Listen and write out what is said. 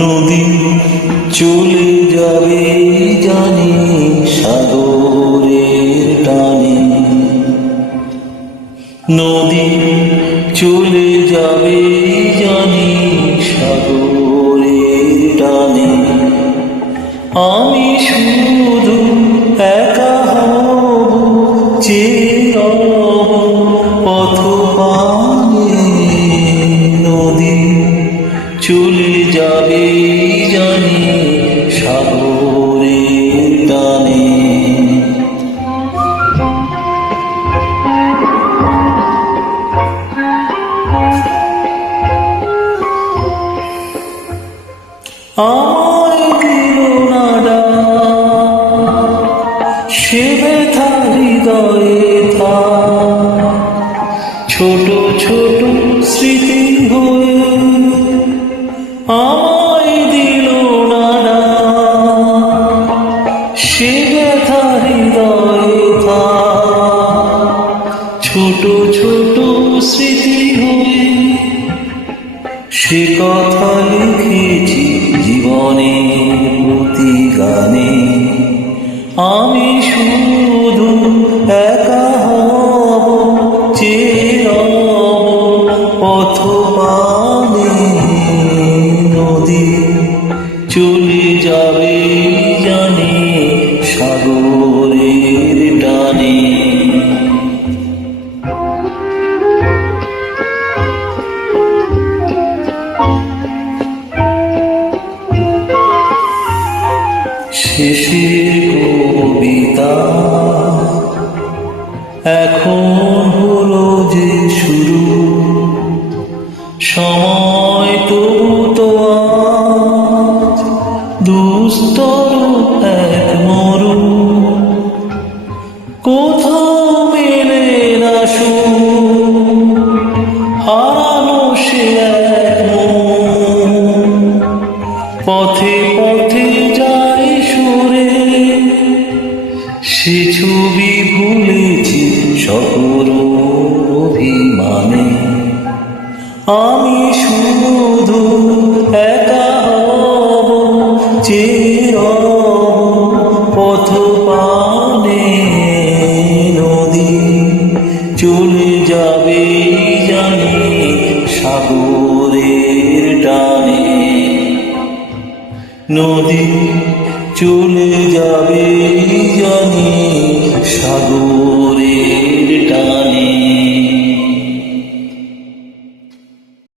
নদী চলে যাবে জানি সাগরের টানে, নদী চলে যাবে জানি সাগরের টানে। আমি শুধু একা হব, চেয়ে রব পথ পানে। নদী চলে যাবে জানি সাগরের টানে। আমায় দিল না ডাক, সে ব্যথা হৃদয়ে থাক, ছোট ছোট স্মৃতি হয়ে আমায় দিল না ডাক, সে ব্যথা হৃদয়ে থাক, ছোট ছোট স্মৃতি হয়ে। সে কথা লিখেছি জীবনের প্রতি গানে, আমি শুধু একা হব, চেয়ে রব পথ পানে। নদী চলে যাবে জানি সাগরের টানে। শেষের কবিতা এখন হলো যে শুরু, সময় তবু তো আজ দুস্তর এক মরু। কোথাও মেলে না সুর, হারানো সে এক মন, পথে পথে যায় সুরে। সে ছবি ভুলেছি সকল অভিমানে, আমি শুধু একা হব, চেয়ে রব পথ পানে। নদী চলে যাবে জানি সাগরের টানে, নদী চলে যাবে